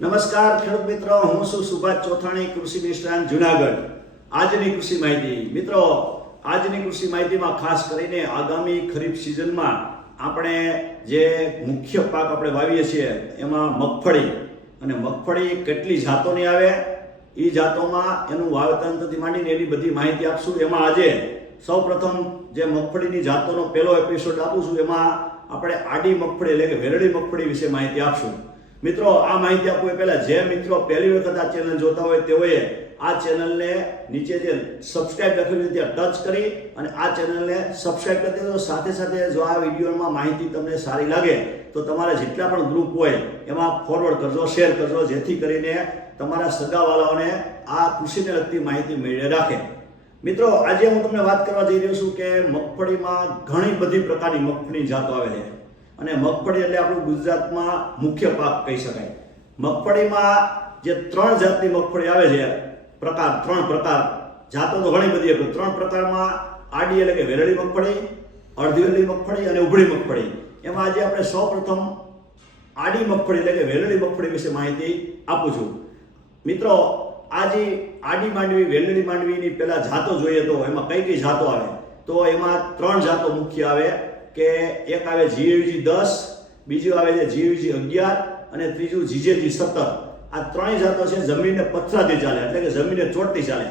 નમસ્કાર ખેડૂત મિત્રો, હું છું સુભાષ ચોથાણી, કૃષિ નિષ્ણાંત, જુનાગઢ. આજની કૃષિ માહિતી. મિત્રો, આજની કૃષિ માહિતીમાં ખાસ કરીને આગામી ખરીફ સિઝનમાં આપણે જે મુખ્ય પાક આપણે વાવીએ છીએ, એમાં મગફળી. અને મગફળી કેટલી જાતોની આવે? એ જાતોમાં એનું વાવેતરથી માંડીને એની બધી માહિતી આપશું. એમાં આજે સૌપ્રથમ જે મગફળીની જાતોનો પહેલો એપિસોડ આપું છું, એમાં આપણે આડી મગફળી એટલે કે વેરળી મગફળી વિશે માહિતી આપશું. મિત્રો, આ માહિતી આપું એ પહેલાં જે મિત્રો પહેલી વખત આ ચેનલ જોતા હોય તેઓએ આ ચેનલને નીચે જે સબસ્ક્રાઇબ લખેલું ત્યાં ટચ કરી અને આ ચેનલને સબસ્ક્રાઇબ કરી દેજો. સાથે સાથે જો આ વિડીયોમાં માહિતી તમને સારી લાગે, તો તમારા જેટલા પણ ગ્રુપ હોય, એમાં ફોરવર્ડ કરજો શેર કરજો, જેથી કરીને તમારા સગાવાલાઓને આ કૃષિને લગતી માહિતી મેળવી, રાખે. મિત્રો, આજે હું તમને વાત કરવા જઈ રહ્યો છું કે મગફળીમાં ઘણી બધી પ્રકારની મગફળી જાતો આવે છે. અને મગફળી એટલે આપણું ગુજરાતમાં મુખ્ય પાક કહી શકાય. મગફળીમાં જે ત્રણ જાતની મગફળી આવે છે, પ્રકાર, ત્રણ પ્રકાર. જાતો તો ઘણી બધી છે ત્રણ પ્રકારમાં આડી એટલે કે વેરળી મગફળી, અડધી મગફળી અને ઉભળી મગફળી. એમાં આજે આપણે સૌપ્રથમ આડી મગફળી એટલે કે વેરળી મગફળી વિશે માહિતી આપું છું. મિત્રો, આ જે આડી માંડવી વેલડી માંડવીની પહેલાં જાતો જોઈએ તો એમાં કઈ કઈ જાતો આવે? તો એમાં ત્રણ જાતો મુખ્ય આવે. કે એક આવે જીએવીજી દસ, બીજું આવે છે જીએવીજી અગિયાર અને ત્રીજું જીજેજી સત્તર. આ ત્રણેય જાતો છે જમીનને પથરાથી ચાલે, એટલે કે જમીનને ચોટતી ચાલે.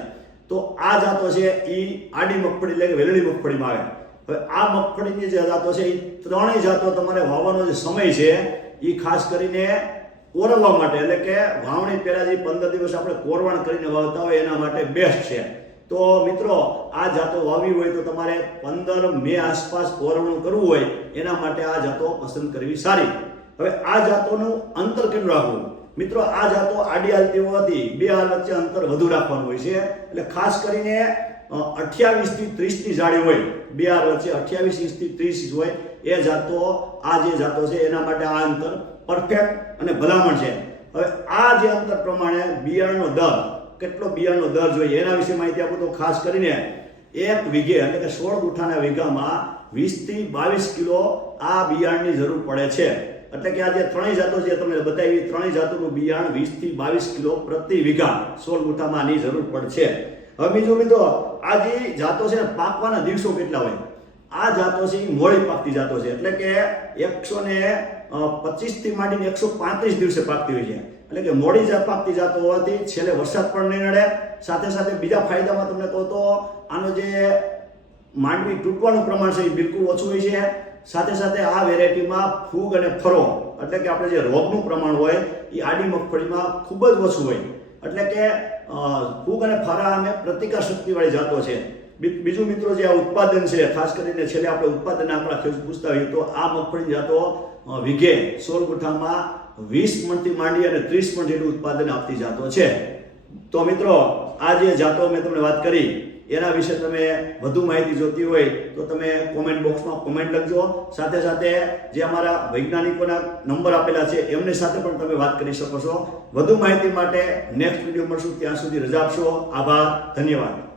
તો આ જાતો છે એ આડી મગફળી એટલે કે વેલડી મગફળીમાં આવે. હવે આ મગફળીની જે જાતો છે એ ત્રણેય જાતો તમારે વાવવાનો જે સમય છે એ ખાસ કરીને ઓરવવા માટે, એટલે કે વાવણી પહેલાં જે પંદર દિવસ આપણે કોરવાણ કરીને વાવતા હોય એના માટે બેસ્ટ છે. તો મિત્રો, આ જાતો વાવી હોય તો તમારે પંદર મે આસપાસ કોરવણું કરવું હોય, એના માટે આ જાતો પસંદ કરવી સારી. હવે આ જાતોનું અંતર કેટલું રાખવું? મિત્રો, આ જાતો આડી હાલતી હોવાથી બે હાલ વચ્ચે અંતર વધુ રાખવાનું હોય છે. એટલે ખાસ કરીને અઠ્યાવીસથી ત્રીસની જાડી હોય, બે હાલ વચ્ચે અઠ્યાવીસ ઇંચથી ત્રીસ ઇંચ હોય, એ જાતો, આ જે જાતો છે, એના માટે આ અંતર પરફેક્ટ અને ભલામણ છે. હવે આ જે અંતર પ્રમાણે બિયારણનો દર કેટલો બિયારણનો દર જોઈએ એના વિશે માહિતી આપું તો ખાસ કરીને એક વીઘે એટલે કે સોળ ગુઠાના વીઘામાં વીસથી બાવીસ કિલો આ બિયારણની જરૂર પડે છે. એટલે કે આ જે ત્રણેય જાતો છે તમને બતાવી ત્રણેય જાતોનું બિયારણ વીસથી બાવીસ કિલો પ્રતિ વીઘા સોળ ગુઠામાં આની જરૂર પડશે. હવે બીજું મિત્રો, આ જે જાતો છે પાકવાના દિવસો કેટલા હોય? આ જાતો છે મોડી પાકતી જાતો છે. એટલે કે એકસો ને પચીસથી માંડીને એકસો પાંત્રીસ દિવસે પાકતી હોય છે. એટલે કે મોડી જાત પાકતી જાતો હોવાથી છેલ્લે વરસાદ પણ નહીં નડે. સાથે સાથે બીજા ફાયદામાં તમને કહું તો આનો જે માંડવી તૂટવાનું પ્રમાણ છે એ બિલકુલ ઓછું હોય છે. સાથે સાથે આ વેરાયટીમાં ફૂગ અને ફરો, એટલે કે આપણે જે રોગનું પ્રમાણ હોય, એ આડી મગફળીમાં ખૂબ જ ઓછું હોય. એટલે કે ફૂગ અને ફરા અને પ્રતિકાર શક્તિવાળી જાતો છે. બીજું મિત્રો જે આ ઉત્પાદન છે, ખાસ કરીને છેલ્લે આપણે ઉત્પાદન આપણા પૂછતા હોઈએ તો આ મગફળી જાતો વીઘે સોળ ગુઠામાં વીસ મણથી માંડી અને ત્રીસ મણ જેટલું ઉત્પાદન આપતી જાતો છે. તો મિત્રો આ જે જાતો મેં તમને વાત કરી, એના વિશે તમે વધુ માહિતી જોતી હોય તો તમે કોમેન્ટ બોક્સમાં કોમેન્ટ લખજો. સાથે સાથે જે અમારા વૈજ્ઞાનિકોના નંબર આપેલા છે, એમની સાથે પણ તમે વાત કરી શકો છો. વધુ માહિતી માટે નેક્સ્ટ વીડિયો મળશું. ત્યાં સુધી રજા આપશો. આભાર. ધન્યવાદ.